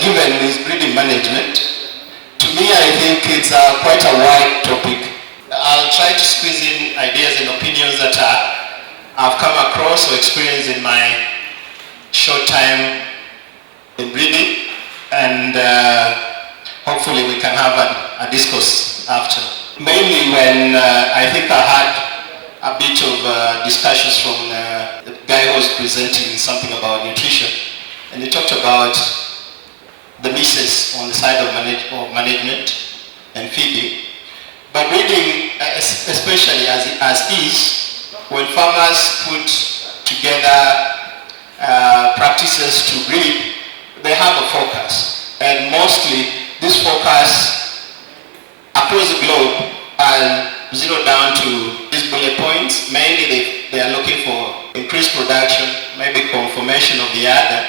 given is breeding management. To me, I think it's quite a wide topic. I'll try to squeeze in ideas and opinions that I've come across or experienced in my short time in breeding, and hopefully we can have a discourse after. Mainly when I think I had a bit of discussions from the guy who was presenting something about nutrition, and he talked about the misses on the side of management and feeding. But breeding, especially as is, when farmers put together practices to breed, they have a focus. And mostly, this focus across the globe are zeroed down to these bullet points. Mainly, they are looking for increased production, maybe conformation of the udder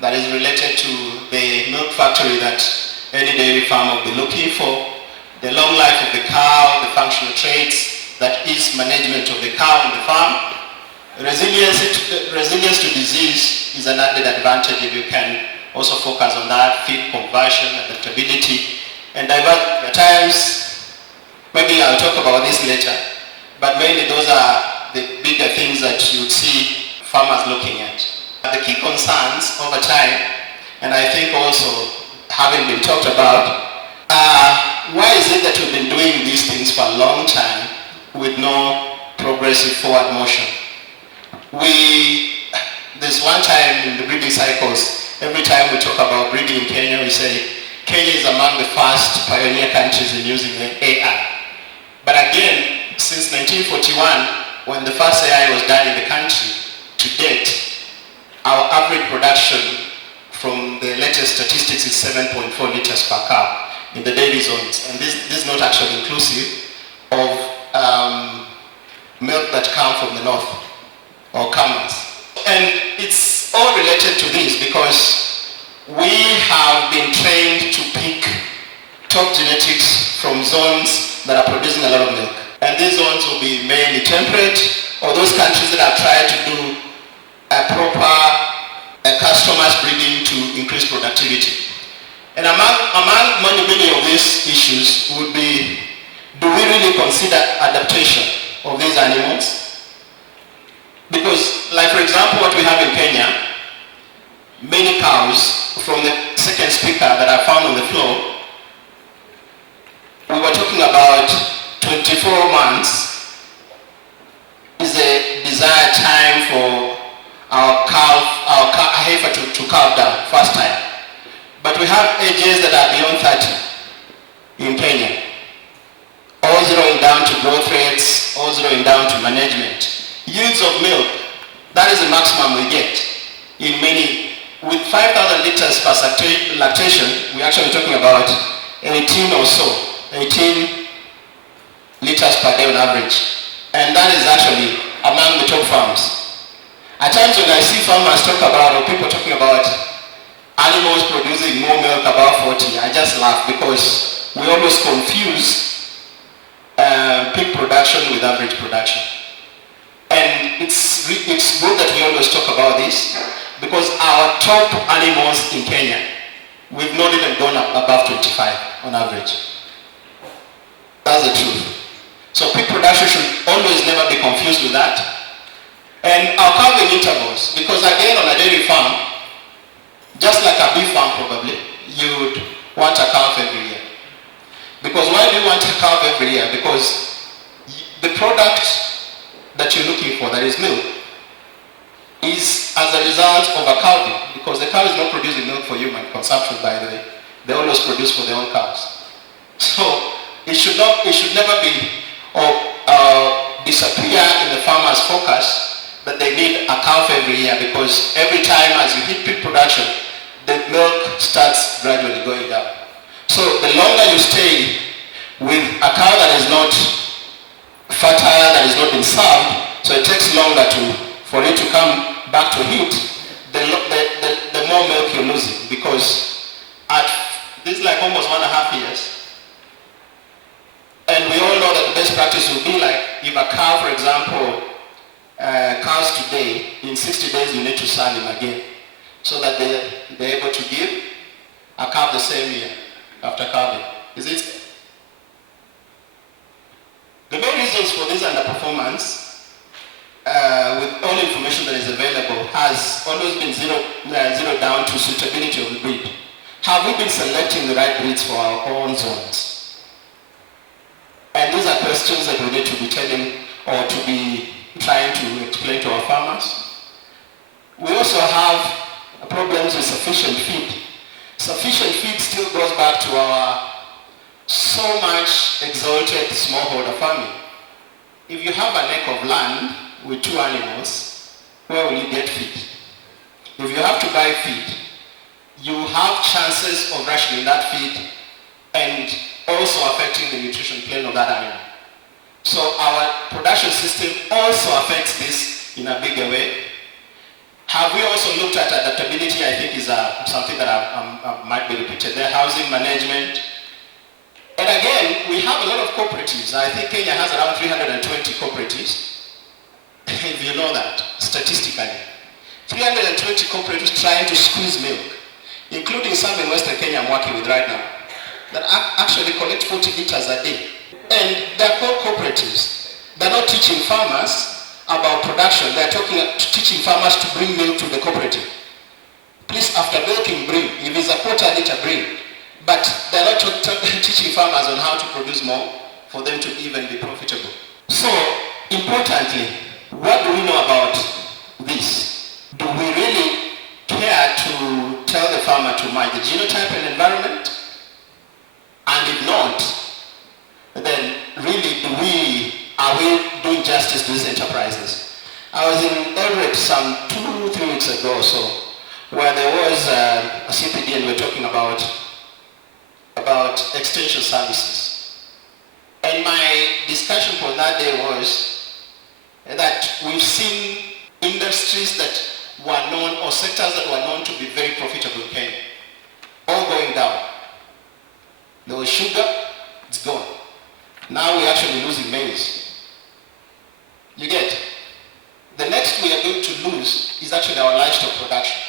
that is related to the milk factory that any dairy farmer will be looking for, the long life of the cow, the functional traits, that is management of the cow on the farm. Resilience to disease is an added advantage if you can also focus on that, feed conversion, adaptability, and at times, maybe I'll talk about this later, but mainly those are the bigger things that you would see farmers looking at. The key concerns over time, and I think also having been talked about, why is it that we've been doing these things for a long time with no progressive forward motion? There's one time in the breeding cycles, every time we talk about breeding in Kenya, we say Kenya is among the first pioneer countries in using AI. But again, since 1941, when the first AI was done in the country, to date, our average production from the latest statistics is 7.4 liters per cow in the dairy zones. And this is not actually inclusive of milk that come from the north or camels. And it's all related to this because we have been trained to pick top genetics from zones that are producing a lot of milk. And these zones will be mainly temperate, or those countries that have tried to do a proper customized breeding to increase productivity. And among many of these issues would be, do we really consider adaptation of these animals? Because, like for example, what we have in Kenya, many cows from the second speaker that are found on the floor, we were talking about 24 months is the desired time for our heifer to calve down, first time. But we have ages that are beyond 30 in Kenya. All zeroing down to growth rates, all zeroing down to management. Yields of milk, that is the maximum we get in many. With 5,000 liters per lactation, we're actually talking about 18 or so, 18 liters per day on average. And that is actually among the top farms. At times when I see farmers talk about, or people talking about animals producing more milk above 40, I just laugh because we always confuse peak production with average production. And it's good that we always talk about this because our top animals in Kenya, we've not even gone up above 25 on average. That's the truth. So peak production should always never be confused with that. And our calving intervals, because again on a dairy farm, just like a beef farm probably, you would want a calf every year. Because why do you want a calf every year? Because the product that you're looking for, that is milk, is as a result of a calving. Because the cow is not producing milk for human consumption, by the way. They always produce for their own cows. So it should never be or disappear in the farmer's focus that they need a calf every year, because every time as you hit peak production, the milk starts gradually going down. So the longer you stay with a cow that is not fertile, that is not been served, so it takes longer for it to come back to heat, the more milk you're losing, because this is like almost 1.5 years. And we all know that the best practice would be like, if a cow, for example, cows today, in 60 days you need to serve him again, so that they're able to give are calved the same year after calving. Is it? The main reasons for this underperformance, with all information that is available, has always been zeroed down to suitability of the breed. Have we been selecting the right breeds for our own zones? And these are questions that we need to be telling or to be trying to explain to our farmers. We also have problems with sufficient feed. Sufficient feed still goes back to our so much exalted smallholder farming. If you have an acre of land with 2 animals, where will you get feed? If you have to buy feed, you have chances of rationing that feed and also affecting the nutrition plan of that animal. So our production system also affects this in a bigger way. Have we also looked at adaptability? I think is something that might be repeated there. Housing management. And again, we have a lot of cooperatives. I think Kenya has around 320 cooperatives. If you know that, statistically. 320 cooperatives trying to squeeze milk, including some in Western Kenya I'm working with right now, that actually collect 40 liters a day. And they're called cooperatives. They're not teaching farmers about production. They're teaching farmers to bring milk to the cooperative. Please, after milking, bring. If it's a quarter liter, bring. But they're not teaching farmers on how to produce more for them to even be profitable. So, importantly, what do we know about this? Do we really care to tell the farmer to mind the genotype and environment? And if not, then really are we doing justice to these enterprises? I was in Everett some 2-3 weeks ago or so, where there was a CPD and we were talking about extension services. And my discussion for that day was that we've seen industries that were known, or sectors that were known to be very profitable in Kenya, all going down. There was sugar, it's gone. Now we're actually losing maize. You get? The next we are going to lose is actually our livestock production.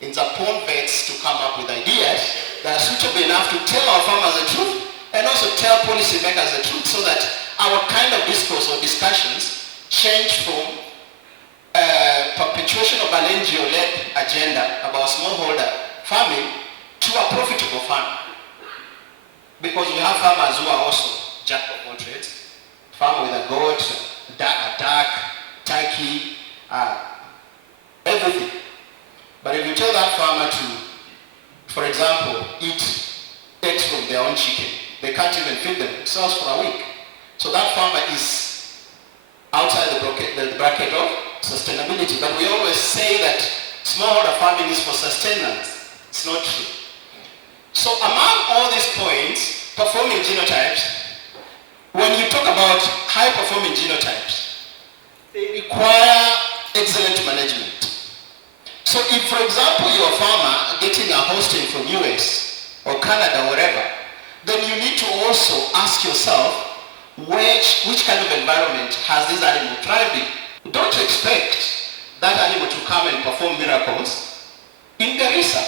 It's upon vets to come up with ideas that are suitable enough to tell our farmers the truth and also tell policymakers the truth, so that our kind of discourse or discussions change from perpetuation of an NGO-led agenda about smallholder farming to a profitable farming. Because we have farmers who are also jack of all trades. Farm with a goat, a duck, turkey, everything. But if you tell that farmer to, for example, eat eggs from their own chicken, they can't even feed themselves for a week. So that farmer is outside the bracket of sustainability. But we always say that smallholder farming is for sustenance. It's not true. So among all these points, performing genotypes, when you talk about high-performing genotypes, they require excellent management. So if, for example, you're a farmer getting a hosting from US or Canada or whatever, then you need to also ask yourself which kind of environment has this animal thrived in. Don't expect that animal to come and perform miracles in Garissa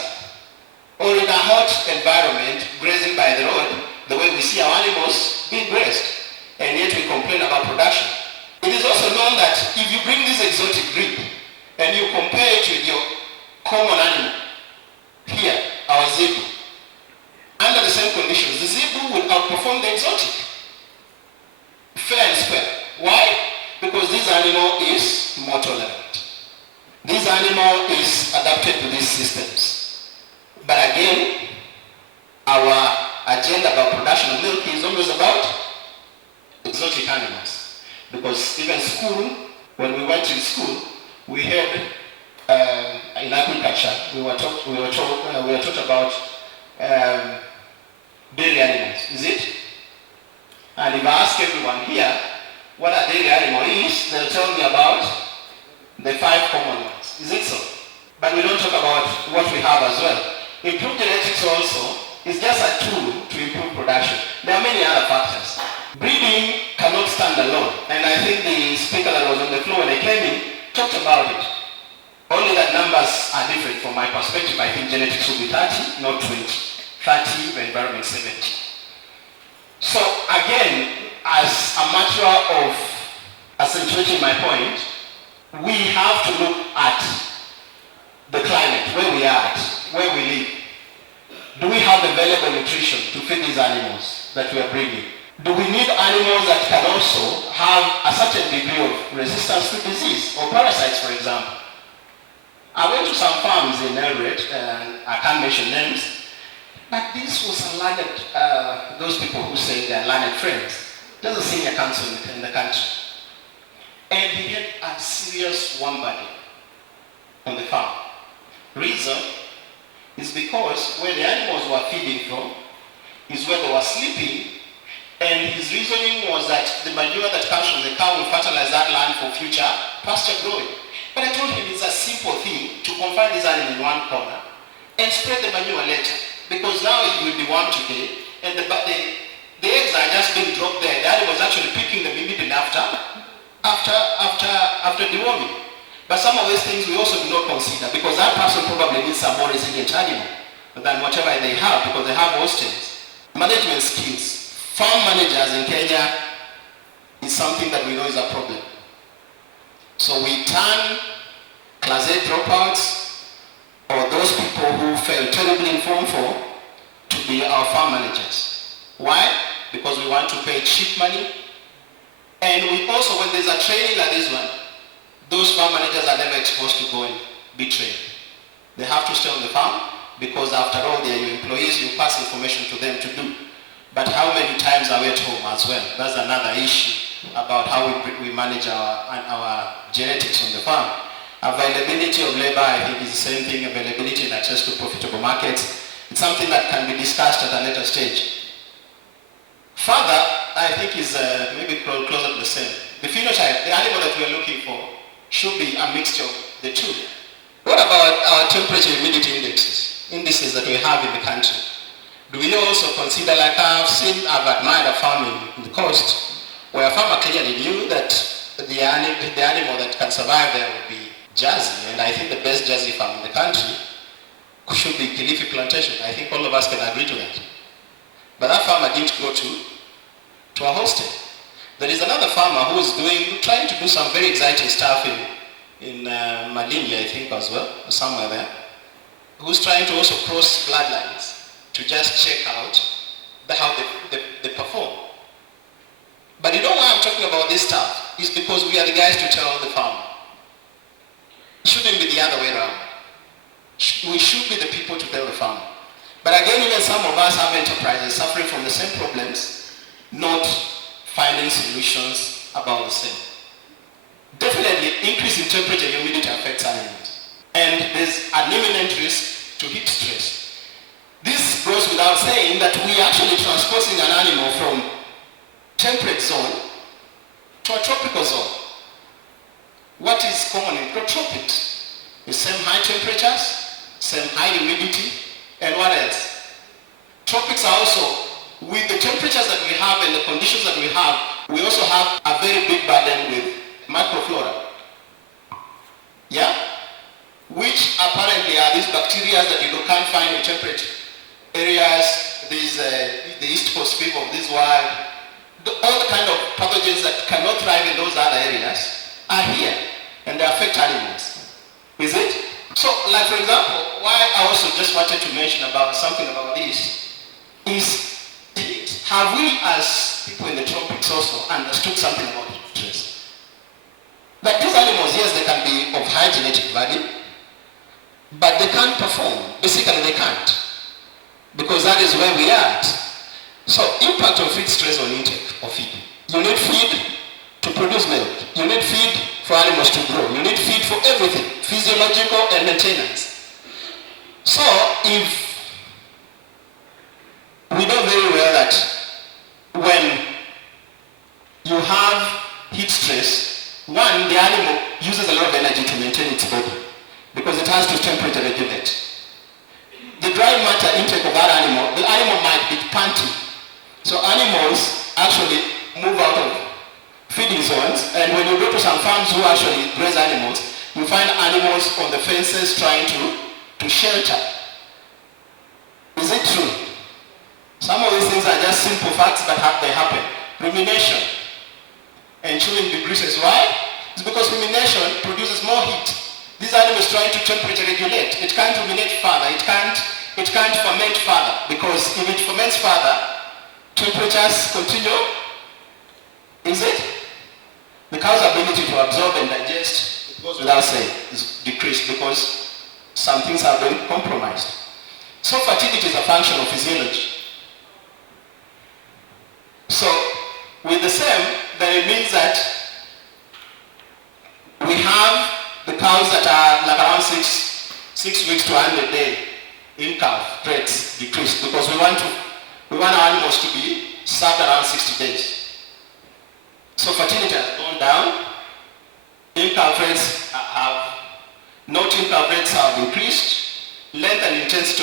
or in a hot environment grazing by the road, the way we see our animals being grazed, and yet we complain about production. It is also known that if you bring this exotic breed and you compare it with your common animal, here, our zebu, under the same conditions, the zebu will outperform the exotic. Fair and square. Why? Because this animal is more tolerant. This animal is adapted to these systems. But again, our agenda about production of milk is always about exotic animals. Because even school, when we went to school, we had in agriculture, we were taught about dairy animals. Is it? And if I ask everyone here what a dairy animal is, they'll tell me about the 5 common ones. Is it so? But we don't talk about what we have as well. Improved genetics also is just a tool to improve production. There are many other factors. Breeding cannot stand alone. And I think the speaker that was on the floor when I came in talked about it. Only that numbers are different from my perspective. I think genetics will be 30, not 20. 30, the environment 70. So again, as a matter of accentuating my point, we have to look at the climate, where we are at, where we live. Do we have available nutrition to feed these animals that we are breeding? Do we need animals that can also have a certain degree of resistance to disease or parasites, for example? I went to some farms in Nairobi, and I can't mention names, but this was a learned, those people who say they're learned friends. There's a senior council in the country. And he had a serious worm-body on the farm. Reason is because where the animals were feeding from is where they were sleeping, and his reasoning was that the manure that comes from the cow will fertilize that land for future pasture growing. But I told him it's a simple thing to confine this animal in one corner and spread the manure later. Because now it will be warm today, and the eggs are just being dropped there. The animal is actually picking them immediately after deworming. But some of these things we also do not consider, because that person probably needs a more resilient animal than whatever they have, because they have hostages. Management skills. Farm managers in Kenya is something that we know is a problem. So we turn Class A dropouts or those people who felt terribly informed for to be our farm managers. Why? Because we want to pay cheap money. And we also, when there's a training like this one, those farm managers are never exposed to go and be trained. They have to stay on the farm because after all, they are your employees, you pass information to them to do. But how many times are we at home as well? That's another issue about how we manage our genetics on the farm. Availability of labor, I think, is the same thing. Availability and access to profitable markets. It's something that can be discussed at a later stage. Further, I think is maybe closer to the same. The phenotype, the animal that we're looking for, should be a mixture of the two. What about our temperature humidity indices that we have in the country? Do we also consider, like I've admired a farm in the coast, where a farmer clearly knew that the animal that can survive there would be Jersey, and I think the best Jersey farm in the country should be Kilifi Plantation. I think all of us can agree to that. But that farmer didn't go to a hostel. There is another farmer who is trying to do some very exciting stuff in Malindi, I think, as well, or somewhere there, who's trying to also cross bloodlines to just check out how they perform. But you know why I'm talking about this stuff? Is because we are the guys to tell the farmer. It shouldn't be the other way around. We should be the people to tell the farmer. But again, even some of us have enterprises suffering from the same problems, not finding solutions about the same. Definitely, increase in temperature and humidity affects animals. And there's an imminent risk to heat stress. This goes without saying that we are actually transporting an animal from temperate zone to a tropical zone. What is common in tropics? The same high temperatures, same high humidity, and what else? Tropics are also, with the temperatures that we have and the conditions that we also have a very big burden with microflora. Yeah? Which apparently are these bacteria that you can't find in temperate areas. These the East Coast fever of this world, all the kind of pathogens that cannot thrive in those other areas are here, and they affect animals. Is it? So, like for example, why I also just wanted to mention about something about this is, have we as people in the tropics also understood something about stress? That these animals, yes, they can be of high genetic value, but they can't perform. Basically, they can't. Because that is where we are at. So, impact of feed stress on intake of feed. You need feed to produce milk. You need feed for animals to grow. You need feed for everything, physiological and maintenance. So, if we know very well that when you have heat stress, one, the animal uses a lot of energy to maintain its body because it has to temperature regulate. The dry matter intake of that animal, the animal might be panting. So animals actually move out of feeding zones, and when you go to some farms who actually graze animals, you find animals on the fences trying to shelter. Is it true? Some of these things are just simple facts, but they happen. Rumination and chewing decreases. Why? It's because rumination produces more heat. These animals trying to temperature regulate. It can't ruminate further. It can't ferment further, because if it ferments further, temperatures continue. Is it? The cow's ability to absorb and digest, it goes without saying, is decreased because some things have been compromised. So fertility is a function of physiology. So with the same, then it means that we have the cows that are like around 6 weeks to 100 days in calf rates decreased, because we want our animals to be served around 60 days. So fertility has gone down. In-calf rates have increased. Length and intensity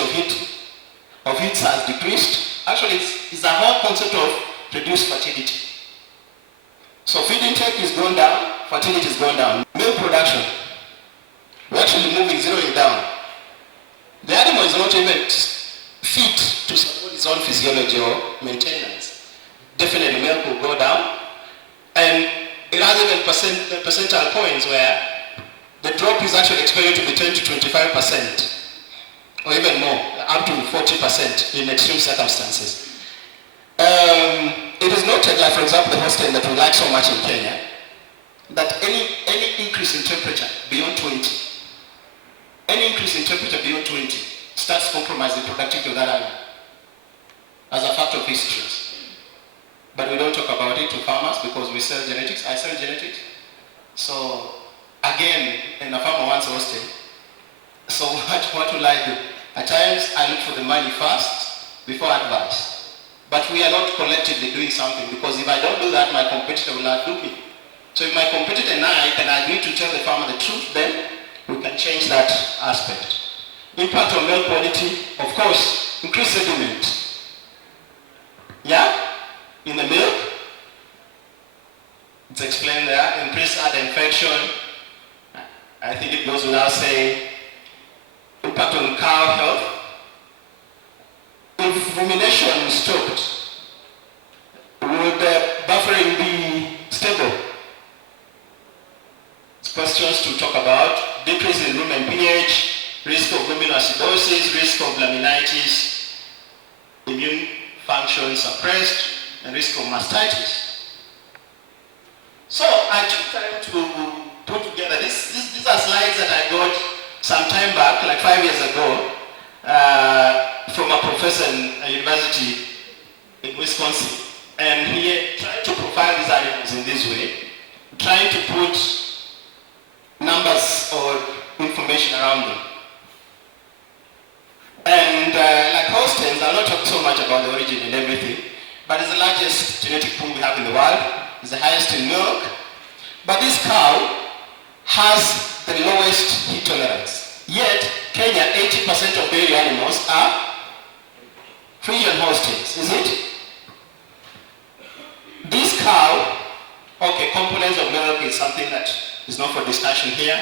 of heats has decreased. Actually, it's a whole concept of reduced fertility. So feed intake is going down, fertility is going down. Milk production, we're actually zeroing down. The animal is not even fit to support its own physiology or maintenance. Definitely milk will go down. And it has even percentile points where the drop is actually expected to be 10 to 25%, or even more, up to 40% in extreme circumstances. It is noted, like for example, the Holstein that we like so much in Kenya, that any increase in temperature beyond 20, starts compromising productivity of that animal as a factor of history. But we don't talk about it to farmers because we sell genetics. I sell genetics. So again, and a farmer wants Holstein. So what will I do? At times I look for the money first before advice. But we are not collectively doing something, because if I don't do that, my competitor will outdo me. So if my competitor and I can agree to tell the farmer the truth, then we can change that aspect. Impact on milk quality, of course, increased sediment. Yeah? In the milk, it's explained there, increased adder infection. I think it goes without saying. Impact on cow health. If rumination stopped, would buffering be stable? Questions to talk about: decrease in rumen pH, risk of luminoacidosis, risk of laminitis, immune function suppressed, and risk of mastitis. So I took time to put together these are slides that I got some time back, like 5 years ago, from a professor in a university in Wisconsin. And he tried to profile these animals in this way, trying to put numbers or information around them. And like Holsteins, I'll not talk so much about the origin and everything, but it's the largest genetic pool we have in the world. It's the highest in milk. But this cow has the lowest heat tolerance. Yet, Kenya, 80% of dairy animals are Friesian Holsteins, is it? This cow, okay, components of milk is something that is not for discussion here,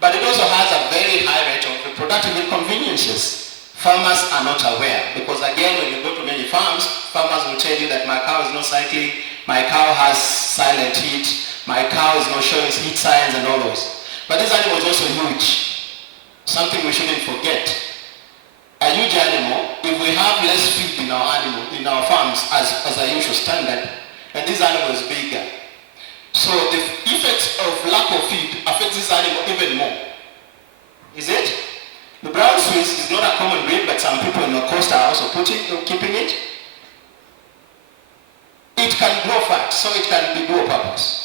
but it also has a very high rate of reproductive inconveniences. Farmers are not aware, because again, when you go to many farms, farmers will tell you that my cow is not cycling, my cow has silent heat, my cow is not showing heat signs and all those. But this animal is also huge, something we shouldn't forget. A huge animal, if we have less feed in our farms as a usual standard, and this animal is bigger. So the effects of lack of feed affects this animal even more. Is it? The brown Swiss is not a common breed, but some people in the coast are also keeping it. It can grow fat, so it can be dual purpose.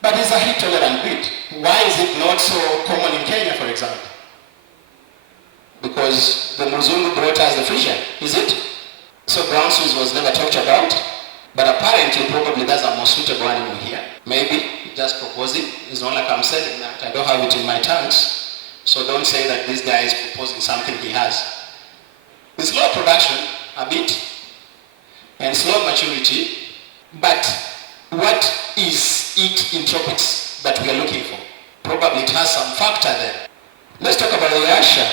But it's a heat tolerant breed. Why is it not so common in Kenya, for example? Because the Muzungu brought us the Friesian, is it? So brown Swiss was never talked about, but apparently probably that's a more suitable animal here. Maybe, just proposing. It's not like I'm saying that. I don't have it in my tongues. So don't say that this guy is proposing something he has. It's slow production, a bit, and slow maturity, but what is it in tropics that we are looking for? Probably it has some factor there. Let's talk about the Asha.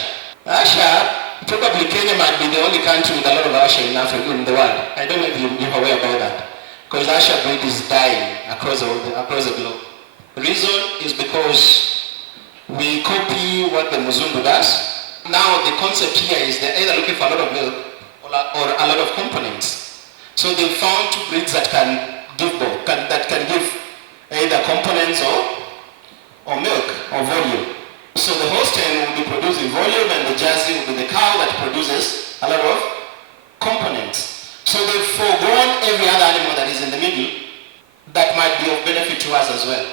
Asha probably Kenya might be the only country with a lot of Asha in Africa, in the world. I don't know if you're aware about that. Because Asha breed is dying across the globe. The reason is because we copy what the Muzungu does. Now the concept here is they're either looking for a lot of milk or a lot of components. So they found two breeds that can give both, that can give either components or milk or volume. So the Holstein will be producing volume and the Jersey will be the cow that produces a lot of components. So they've foregone every other animal that is in the middle that might be of benefit to us as well.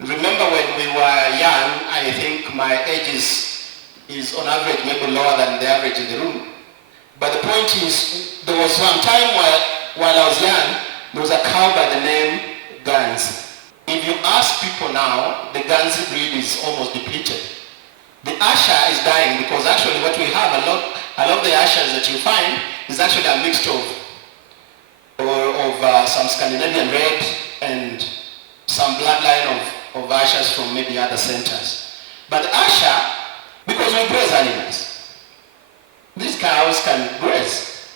Remember when we were young, I think my age is on average maybe lower than the average in the room. But the point is, there was some time while I was young, there was a cow by the name Guernsey. If you ask people now, the Guernsey breed is almost depleted. The Asha is dying because actually what we have, a lot of the Ashas that you find is actually a mixture of some Scandinavian red and some bloodline of Ashas from maybe other centers. But the Asha, because we graze animals, these cows can graze.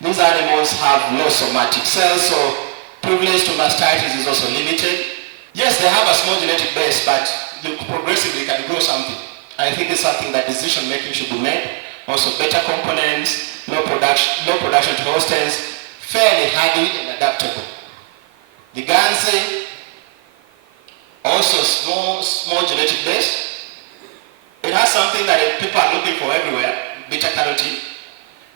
These animals have low somatic cells, so privilege to mastitis is also limited. Yes, they have a small genetic base, but you progressively can grow something. I think it's something that decision making should be made. Also better components, low production to Holsteins, fairly hardy and adaptable. The Guernsey, also small genetic base. It has something that people are looking for everywhere, beta carotene.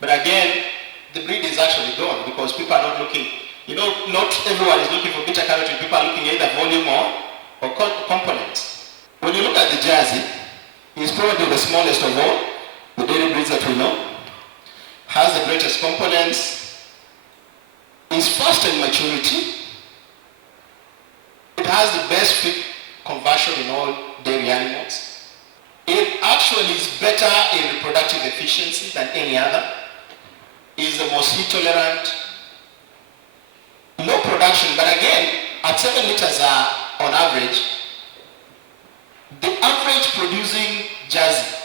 But again, the breed is actually gone because people are not looking. Not everyone is looking for beta carotene. People are looking either volume or components. When you look at the Jersey, it's probably the smallest of all the dairy breeds that we know. Has the greatest components. Is fast in maturity. It has the best feed conversion in all dairy animals. It actually is better in reproductive efficiency than any other. Is the most heat tolerant. Low production, but again, at 7 liters on average, the average producing Jersey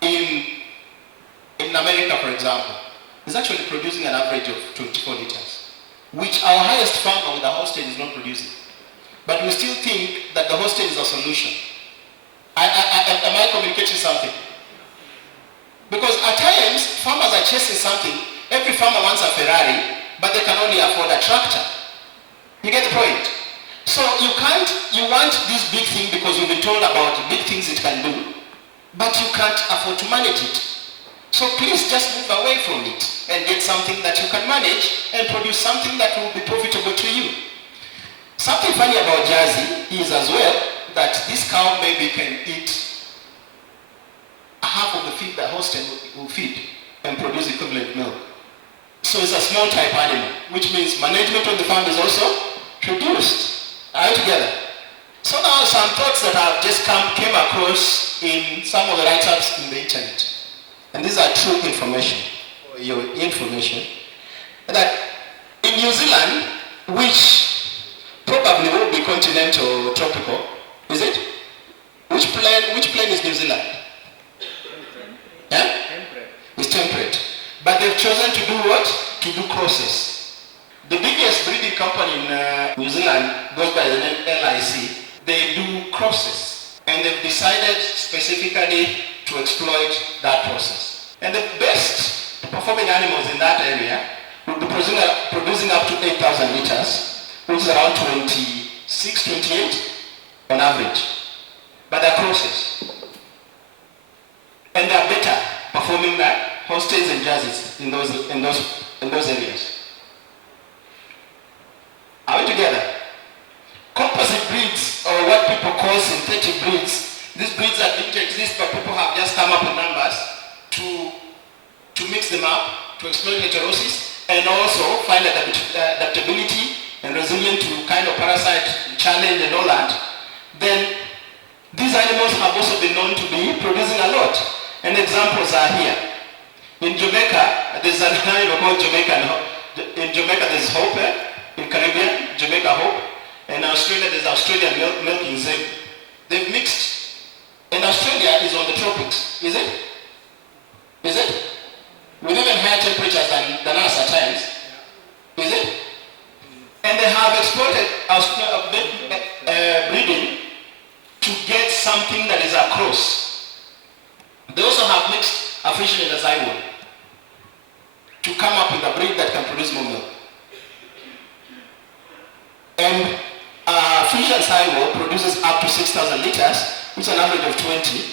in America, for example, is actually producing an average of 24 liters, which our highest farmer with the Holstein is not producing. But we still think that the Holstein is a solution. Am I communicating something? Because at times, farmers are chasing something. Every farmer wants a Ferrari, but they can only afford a tractor. You get the point? So you want this big thing because you've been told about the big things it can do, but you can't afford to manage it. So please just move away from it and get something that you can manage and produce something that will be profitable to you. Something funny about Jersey is as well that this cow maybe can eat half of the feed that Holstein will feed and produce equivalent milk. So it's a small type animal, which means management of the farm is also reduced. Are you together? So now some thoughts that I've just came across in some of the write-ups in the internet. And these are true information, for your information, that in New Zealand, which probably will be continental or tropical, is it? Which plane is New Zealand? Yeah? Temperate. It's temperate. But they've chosen to do what? To do crosses. The biggest breeding company in New Zealand goes by the name LIC. They do crosses. And they've decided specifically to exploit that process. And the best performing animals in that area will be producing up to 8,000 liters, which is around 26, 28 on average. But they're crosses. And they're better performing than Holsteins and Jerseys in those areas. Are we together? Composite breeds, or what people call synthetic breeds, these breeds are didn't exist, but people have just come up with numbers to mix them up, to exploit heterosis, and also find adaptability and resilient to kind of parasite challenge and all that. Then these animals have also been known to be producing a lot. And examples are here. In Jamaica, there's an animal called Jamaican. In Jamaica, there's Hope. In Caribbean, Jamaica Hope. In Australia, there's Australian milking zebra. They've mixed. And Australia is on the tropics, is it? Is it? With even higher temperatures than us at times. Is it? And they have exploited breeding to get something that is a cross. They also have mixed a Frisian and a Zygon to come up with a breed that can produce more milk. And Frisian Zygon produces up to 6,000 liters, which is an average of 20,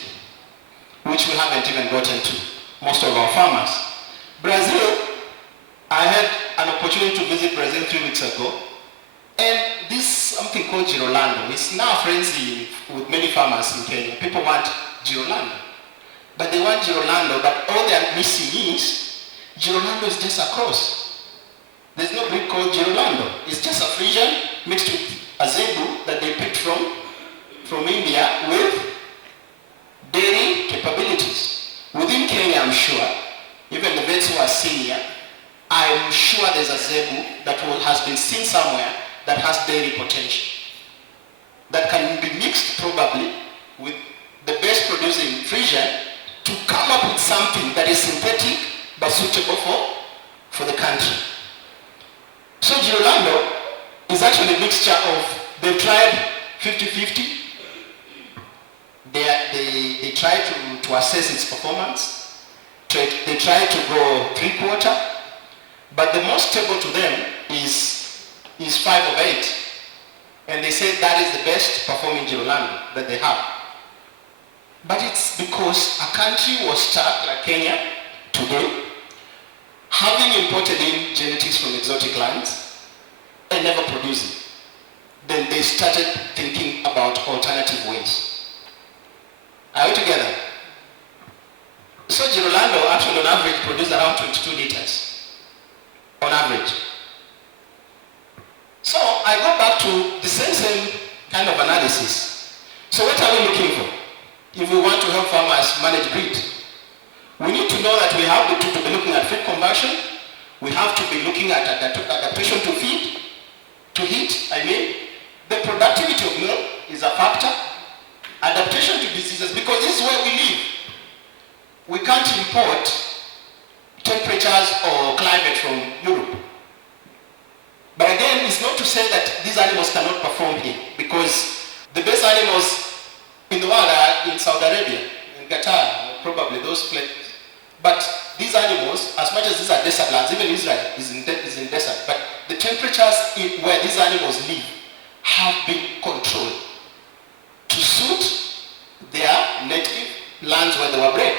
which we haven't even gotten to, most of our farmers. Brazil, I had an opportunity to visit Brazil 3 weeks ago, and this something called Girolando. It's now a frenzy with many farmers in Kenya. People want Girolando. But they want Girolando, but all they are missing is Girolando is just a cross. There's no breed called Girolando. It's just a Frisian mixed with a Zebu that they picked from India with dairy capabilities. Within Kenya, I'm sure, even the vets who are senior, I'm sure there's a Zebu that has been seen somewhere that has dairy potential. That can be mixed probably with the best producing Frisian to come up with something that is synthetic but suitable for the country. So Girolando is actually a mixture of, they've tried 50-50. They try to assess its performance. They try to go 3/4, but the most stable to them is 5 of 8. And they say that is the best performing Girolando that they have. But it's because a country was stuck, like Kenya today, having imported in genetics from exotic lands and never producing. Then they started thinking about alternative ways. Are we together? So Girolando actually on average produces around 22 liters. On average. So I go back to the same kind of analysis. So what are we looking for? If we want to help farmers manage breed, we need to know that we have to be looking at feed conversion. We have to be looking at adaptation to feed, to heat, The productivity of milk is a factor. Adaptation to diseases, because this is where we live. We can't import temperatures or climate from Europe. But again, it's not to say that these animals cannot perform here, because the best animals in the world are in Saudi Arabia, in Qatar, probably those places. But these animals, as much as these are desert lands, even Israel is in desert, but the temperatures where these animals live have been controlled to suit their native lands where they were bred.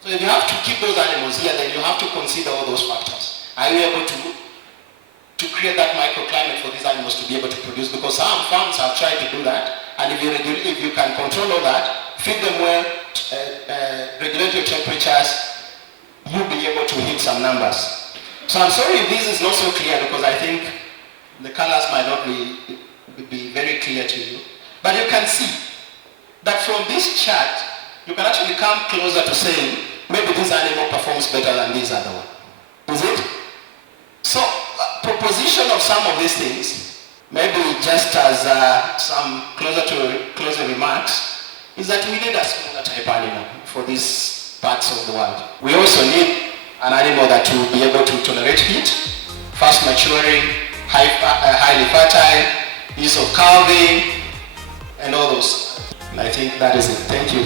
So if you have to keep those animals here, then you have to consider all those factors. Are you able to create that microclimate for these animals to be able to produce? Because some farms have tried to do that, and if you can control all that, feed them well, regulate your temperatures, you'll be able to hit some numbers. So I'm sorry if this is not so clear, because I think the colors might not be very clear to you. But you can see that from this chart, you can actually come closer to saying, maybe this animal performs better than this other one. Is it? So, proposition of some of these things, maybe just as some closer remarks, is that we need a smaller type animal for these parts of the world. We also need an animal that will be able to tolerate heat, fast maturing, highly fertile, ease of calving, and all those. And I think that is it. Thank you.